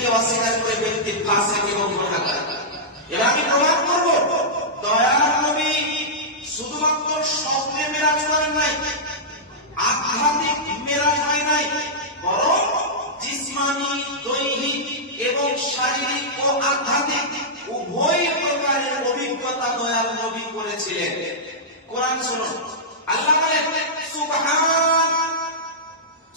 মেরাজকে অস্বীকার করে ব্যক্তি ফাসিক এবং গুনাহগার। এবার আমি প্রমাণ করব দয়ার নবী শুধুমাত্র স্বপ্নে মেরাজ করেন নাই, আধ্যাত্মিক মেরাজ হয় নাই, বরং জিসমানি, দৈহিক এবং শারীরিক ও আধ্যাত্মিক উভয় প্রকারের অভিজ্ঞতা দয়াল নবী করেছিলেন। কোরআন শুনুন, আল্লাহ বলেন সুবহান।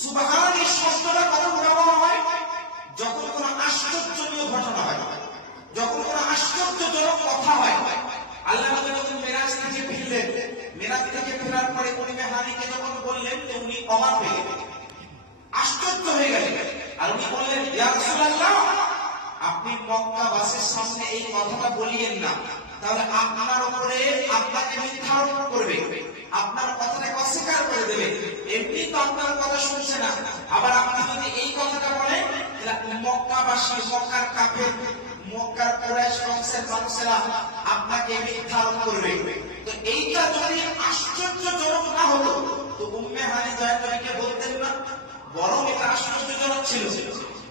সুবহান এই শব্দটা কখন ব্যবহার হয়? যখন কোন আশ্চর্যজনক ঘটনা হয়, যখন কোন আশ্চর্যজনক কথা হয়। আল্লাহ নবী যখন মেরাজ থেকে ফিরলেন, মেরাজ থেকে ফেরার পরে উম্মে হানিকে যখন বললেন, তো উনি অবাক হয়ে গেলেন, আশ্চর্য হয়ে গেলেন। আর উনি বললেন, ইয়া রাসূলুল্লাহ, আপনি মক্কাবাসীর সামনে এই কথাটা বলিয়েন না, তাহলে আপনার উপরে আপনাকে মিথ্যারোপ করবে, আপনার কথাটাকে অস্বীকার করে দেবে। এমনি তো আপনার কথা শুনছে না, আবার আপনি যদি এই কথাটা বলেন, তাহলে মক্কাবাসী, মক্কার কাফের, মক্কার কুরাইশ বংশের মানুষেরা আপনাকে মিথ্যারোপ করবে। তো এইটা যদি আশ্চর্যজনক না হতো, তো উম্মে হানি দয়াল নবীকে বলতেন না, বরং এটা আশ্চর্যজনক ছিল।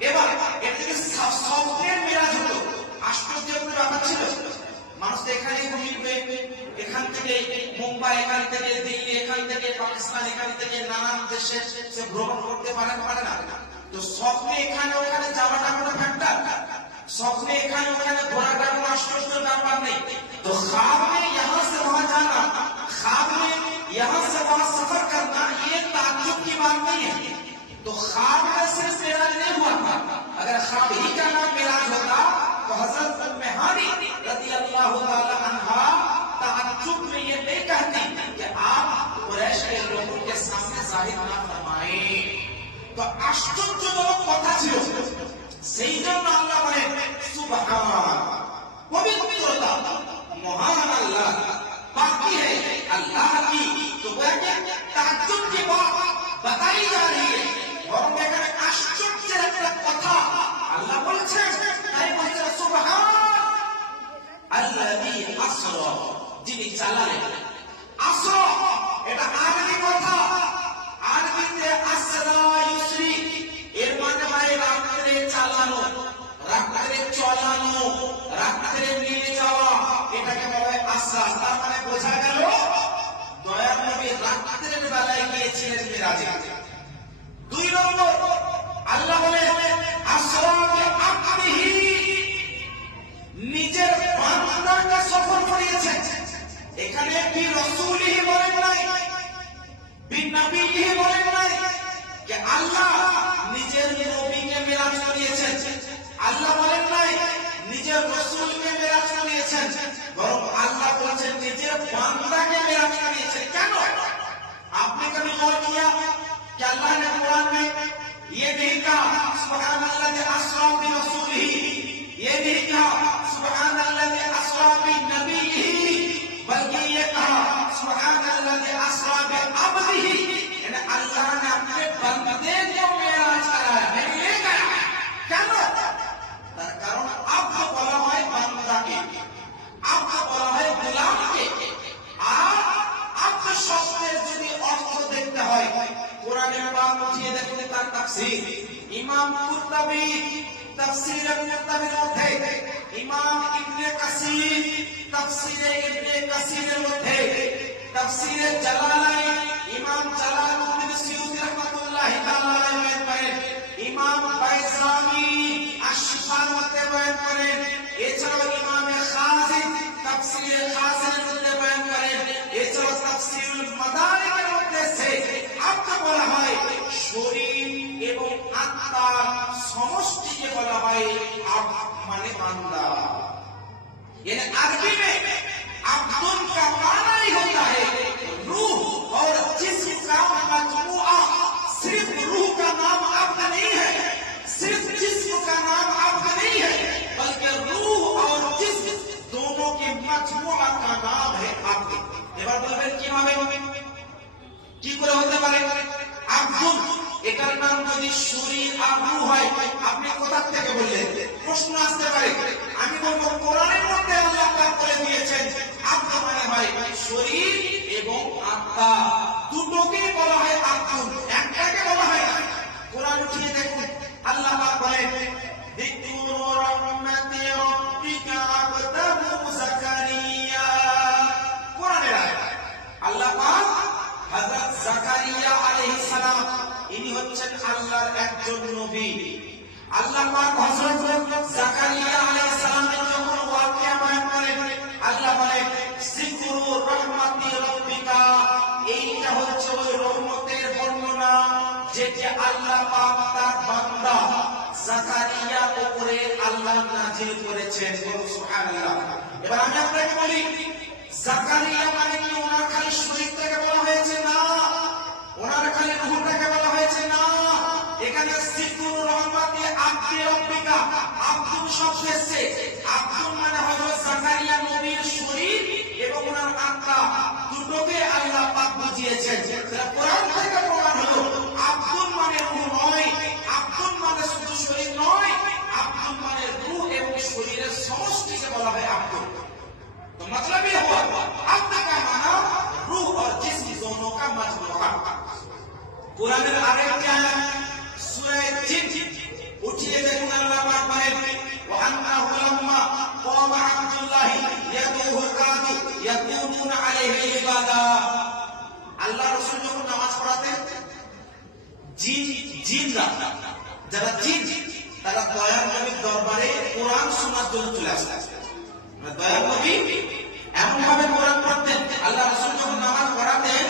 এবার এটা যদি স্বপ্নের মেরাজ হতো, আশ্চর্যের কোনো ব্যাপার ছিল? মানুষ তো এখানে ঘুরবে, এখান থেকে মুম্বাই, এখান থেকে দিল্লি, এখান থেকে পাকিস্তান, এখান থেকে নানান দেশে সে ভ্রমণ করতে পারে না। তো স্বপ্নে এখানে ওখানে যাওয়াটা কোনো ফ্যাক্টর? স্বপ্নে এখানে ওখানে ঘোরাটা কোনো আশ্চর্য ব্যাপার নেই। তো ख्वाब में यहाँ से वहाँ जाना, ख्वाब में यहाँ से वहाँ सफर करना, ये ताज्जुब की बात नहीं है। तो ख्वाब में सिर्फ मेराज नहीं हुआ था। अगर ख्वाब ही का नाम मेराज होता, तो हजरत उम्मे हानी रज़ियल्लाहु ताला अन्हा ताज्जुब में ये नहीं कहती कि आप कुरैश के लोगों के सामने जाहिर ना फरमाएं। तो आश्चर्यजनक কথা ছিল, সেই জন্য আল্লাহ বলেন সুবহান, পবিত্রতা, মহান আল্লাহ, बाकी है अल्लाह की। तो ताज्जुब की बात बताई जा रही है, और এখানে আশ্চর্যের একটা কথা আল্লাহ বলছেন, তাই বলছেন সুবহান আল্লাযী আসরা, যিনি চালালেন। আসরা এটা আরবি কথা, আরবিতে আসরা ইউসরি, এর মানে হয় রাত্রে চালানো, রাত্রে চলানো, রাত্রে নিয়ে যাওয়া, এটাকে বলা হয় আসরা। তার মানে বোঝা গেল দয়ার নবী রাত্রের বেলায় গিয়েছিলেন মেরাজে। দুই নম্বর, আল্লাহ বলেন আসরা বিআবদিহি, নিজের বান্দাকে সফর করিয়েছেন। এখানে বি রাসূলিহি বলেন নাই, বি নবীহি বলেন নাই যে আল্লাহ নিজের নবীকে মেরাজ করিয়েছেন, আল্লাহ বলেন নাই নিজের রাসূলকে মেরাজ করিয়েছেন, বরং আল্লাহ বলেছেন নিজের বান্দাকে মেরাজ করিয়েছেন। কেন? आपने कभी गौर किया कि अल्लाह ने कुरान में ये नहीं कहा सुब्हानल्लाह अस्रा बि रसूलिही, ये नहीं कहा सुब्हानल्लाह अस्रा बि नबीही, बल्कि ये कहा सुब्हानल्लाह अस्रा बि अब्दिही, यानी अल्लाह ने अपने बंदे को मेराज कराया, नहीं ले गया। কেন? তার কারণ আব্দ বলা হয় বান্দাকে, আব্দ বলা হয় গোলামকে। আর আব্দ শব্দের যদি অর্থ দেখতে হয়, কোরআনের পাক উঠিয়ে দেখুন তার তাফসীর। ইমাম কুরতুবী তাফসীরে কুরতুবীর মধ্যে, ইমাম ইবনে কাসির তাফসীরে ইবনে কাসিরের মধ্যে, তাফসীরে জালালাইন ইমাম জালালউদ্দিন সিয়ুতী রাহমাতুল্লাহি তাআলা আলাইহি বলেন, ইমাম বাইজামি আশ-শিফার মধ্যে বয়ান করেন, এছাড়াও ইমাম খাজিন তাফসীরে খাজিনের মধ্যে বয়ান করেন, এছাড়াও তাফসীরুল মাদারিকের মধ্যে সে আব্দ বলা হয় শরীর এবং আত্মার সমষ্টিকে বলা হয় আব্দ মানে বান্দা। यानी अरबी में अब्दुल का माना ही होता है रूह और जिस्म का मजमुआ। सिर्फ रूह का नाम अब्द नहीं है, सिर्फ जिस्म का नाम अब्द नहीं है, बल्कि रूह और जिस्म दोनों के मजमुआ का नाम है अब्द। এবার বলবেন কিভাবে কি করে হতে পারে আব্দুল? এটার নাম যদি শরীর আর রূহ হয়, আপনি কোথা থেকে বললেন? প্রশ্ন আসতে পারে। আমি বলবো কোরআনের মধ্যে আল্লাহ পাক বলে দিয়েছেন আব্দ মানে হয় শরীর এবং আত্মা, দুটোকেই বলা হয় আব্দুল, একটাকে বলা হয় না। কোরআন উঠিয়ে দেখুন, আল্লাহ পাক বলেন আল্লাহ পাক হযরত জাকারিয়া আলাইহিস সালামের যখন ওয়াকিয়া বয়ান করেন, আল্লাহ বলেন যিকরু রাহমাতি রাব্বিকা, এইটা হচ্ছে ওই রহমতের বর্ণনা যেটা আল্লাহ পাক তার বান্দা জাকারিয়ার উপরে আল্লাহ নাযিল করেছেন। সুবহানাল্লাহ। এবার আমি আপনাকে বলি, জাকারিয়া মানে কি ওনার খালি শরীরটাকে বলা হয়েছে? না। ওনার খালি রূহটাকে বলা হয়েছে? না। এখানে যিকরু রাহমাতি আব্দি রাব্বিকা, আব্দুল শব্দ এসেছে। আব্দুল মানে হযরত জাকারিয়া নবীর শরীর এবং ওনার আত্মা দুটোকে আল্লাহ পাক বুঝিয়েছেন। কোরআন থেকে প্রমাণ হলো আব্দুল মানে রূহ নয়, আব্দুল মানে শুধু শরীর নয়, আব্দুল মানে রূহ এবং শরীরের সমষ্টিকে বলা হয় আব্দুল। तो मतलब ये हुआ अब्द का माना रूह और जिस्म दोनों का मजमुआ। कुरान में आगे क्या है? सूरह जिन उठिए देखो अल्लाह पाक बोले व अन्नहु लम्मा क़ामा अब्दुल्लाह यदूहु कादू यकूमुन अलैहि इबादा। আল্লাহ রাসূল যখন নামাজ পড়াতেন, জিনরা যারা জিন তারা দয়ার নবীর দরবারে কোরআন শোনার জন্য চলে আসতেন। দয়ার নবী এমন ভাবে কোরআন পড়তেন, আল্লাহ রাসূল যখন নামাজ পড়াতেন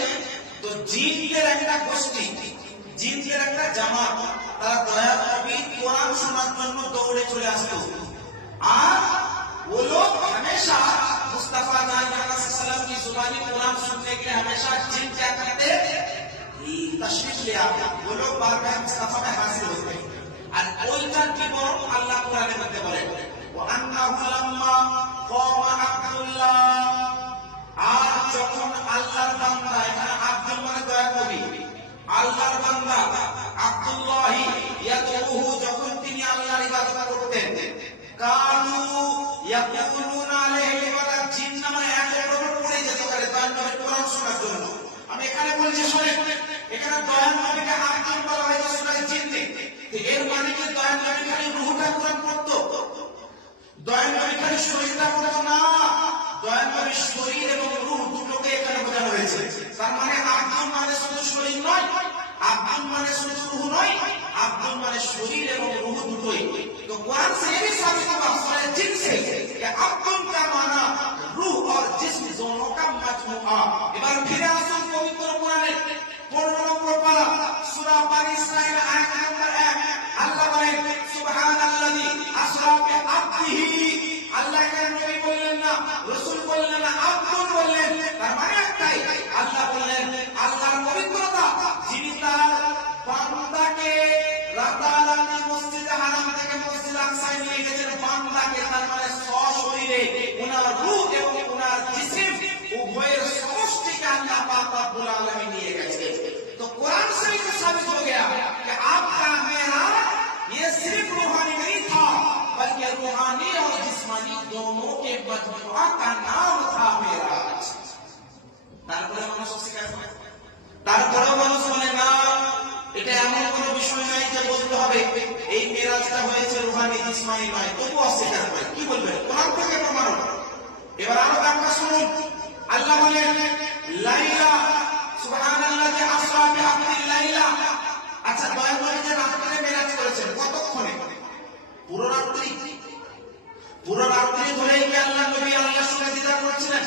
তো জিনদের একটা গোষ্ঠী, জিনদের একটা জামাত তারা দয়ার নবী কোরআন শোনার জন্য দৌড়ে চলে আসতো। আর वो लोग हमेशा मुस्तफा सल्लल्लाहु की जुबानी कुरान सुनने के लिए हमेशा जिन क्या करते, तशरीफ ले आते। वो लोग बार बार मुस्तफा में हाजिर होते। और ओइटार की बरং আল্লাহ কোরআনের মধ্যে বলেন ওয়ান্নাহু লাম্মা ক্বামা আব্দুল্লাহ, আর যখন আল্লাহর বান্দা, এখানে আব্দুল মানে দয়ার নবী, আল্লাহর বান্দা আব্দুল্লাহ ইয়াদউহু, যখন তিনি আল্লাহর ইবাদত করতেন, কানু ইয়াকুলুনা আলাইহি ওয়ালা জিন নামে এক উপর পড়ে যেত করে দয়ার নবীর কোরআন শোনার জন্য। আমি এখানে বলছি শুনে, এখানে দয়ার নবীকে আব্দুল বলা হয়েছে সূরা জিন্নে। এর মানে কি দয়ার নবী খালি রূহটা কোরআন পড়তো? দয়ার নবী খালি শরীরটা পড়তো না, দয়ার নবীর শরীর এবং রূহ দুটোকে এখানে বোঝানো হয়েছে। তার মানে আব্দুল মানে শুধু শরীর নয়, আব্দুল মানে শুধু রূহ নয়, আব্দুল মানে শরীর এবং রূহ দুটোই। तो कुरान से ये भी साबित हुआ सूरह जिन से कि अब्दुल का माना रूह और जिस्म दोनों का मजमुआ। এবার ফিরে আসুন পবিত্র কোরআনের 15 নম্বর পারা সূরা বনী ইসরাঈল আয়াত নম্বর 1। আল্লাহ বলেন সুবহানাল্লাযী আসরা বিআবদিহি। আল্লাহ এখানে নবী বললেন না, রাসূল বললেন না, আব্দুল বললেন। তার মানে একটাই, আল্লাহ বললেন আল্লাহর পবিত্রতা, যিনি তার বান্দাকে রাতারাতি মসজিদে হারাম থেকে মসজিদ আকসায় নিয়ে গেছেন, বান্দাকে তার মানে সশরীরে ওনার রূহ এবং ওনার জিসম উভয়ের সমষ্টিকে আল্লাহ পাক রব্বুল আলামিন নিয়ে গেছে। तो कुरान से भी साबित हो गया कि आपका मेरा ये सिर्फ रूहानी नहीं था, बल्कि रूहानी और जिस्मानी दोनों के मजमुआ का नाम था मेराज। তারপরে মানুষ শিখাতে হয়, তারপরেও মানুষ বলে না, এটা এমন কোনো বিষয় নাই যে বলতে হবে এই মেরাজটা হয়েছে রূহানি জিসমানি নয়, তবু অস্বীকার করে। কি বলবেন? কোরআন থেকে প্রমাণ। এবার আরো ব্যাখ্যা শুনুন। আল্লাহ বলেন লাইলা, সুবহানাল্লাযী আসরা বিআবদি লাইলা। আচ্ছা, দয়ার নবী যে রাত্রে মেরাজ করেছেন, কতক্ষণে? পুরো রাত্রি। পুরো রাত্রি ধরেই কি আল্লাহ নবী আল্লাহর সঙ্গে দিদার করেছিলেন?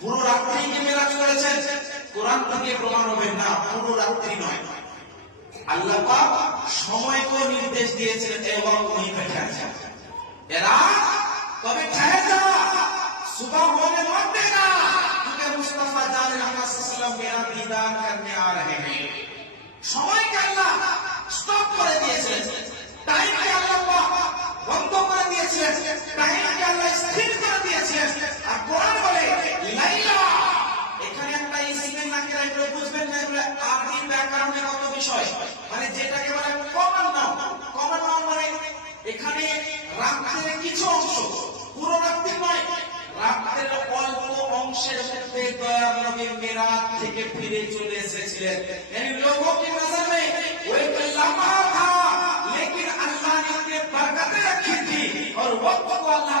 পুরো রাত্রি কি মেরাজ করেছেন? কোরআন থেকে প্রমাণ হবে না, পুরো রাত্রি নয়। আল্লাহ পাক সময়কে নির্দেশ দিয়েছিলেন এবং वहीं पे ठहर जा, এরা তবে ठहर जा, सुबह होने मत देना, क्योंकि मुस्तफा जान रहमत सल्लल्लाहु मेरा दीदार करने आ रहे हैं। সময়কে আল্লাহ স্টপ করে দিয়েছিলেন, টাইমকে আল্লাহ পাক বন্ধ করে দিয়েছিলেন, টাইমকে আল্লাহ স্থির করে দিয়েছিলেন। আর কোরআন বলে লাইলা, এখানে একটা ইসমের নাকিরা, এটা বুঝবেন না, এগুলো আরবি ব্যাকরণে কত বিষয়, মানে যেটাকে বলে কমন নাম। কমন নাম মানে এখানে রাত্রের কিছু অংশ, পুরো রাত্রি নয়, রাত্রের অল্প অংশের মধ্যে দয়ার নবী মিরাজ থেকে ফিরে চলে এসেছিলেন। यानी लोगों की नजर में वो एक लम्हा था, लेकिन अल्लाह ने उसमें बरकतें रखी थी और वक्त को अल्लाह